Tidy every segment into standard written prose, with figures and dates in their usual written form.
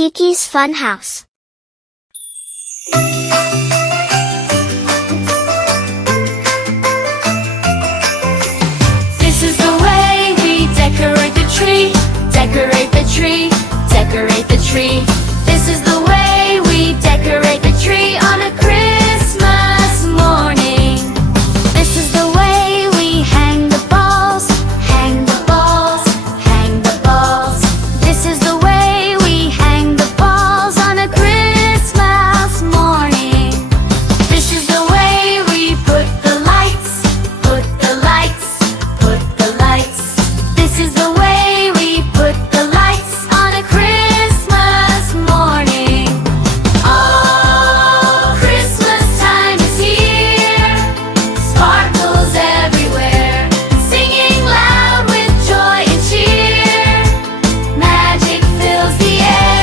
Kiki's FunHouse. This is the way we decorate the tree, decorate the tree, decorate the tree. This is the way we decorate the tree on a Christmas morning. This is the way we hang the balls, hang the balls, hang the balls. This is the way we hang the balls on a Christmas morning. This is the way we put the lights, put the lights, put the lights. This is the way we put the lights on a Christmas morning. Oh, Christmas time is here, sparkles everywhere, singing loud with joy and cheer. Magic fills the air.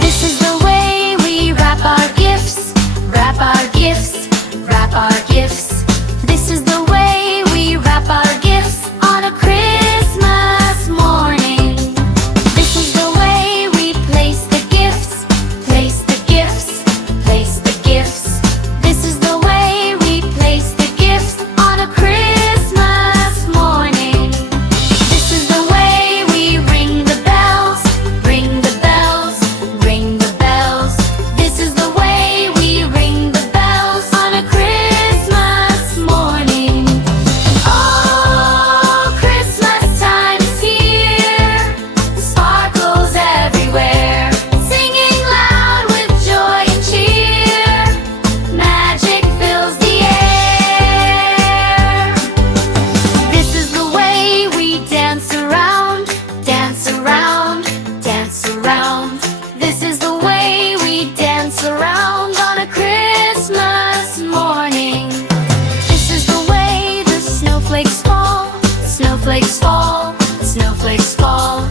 This is the way we wrap our gifts, wrap our gifts, wrap our gifts. This is the way we wrap our gifts on a Christmas morning. This is the way we place the gifts, place the gifts, place the gifts. This is the way we place the gifts on a Christmas morning. This is the way we ring the bells, ring the bells, ring the bells. This is the way we ring the bells on a Christmas morning. Oh, Christmas time is here, sparkles everywhere, singing loud with joy and cheer. Magic fills the air. This is the way we dance around, dance around, dance around. This is the way we dance around on a Christmas morning. This is the way the snowflakes fall, snowflakes fall, snowflakes fall.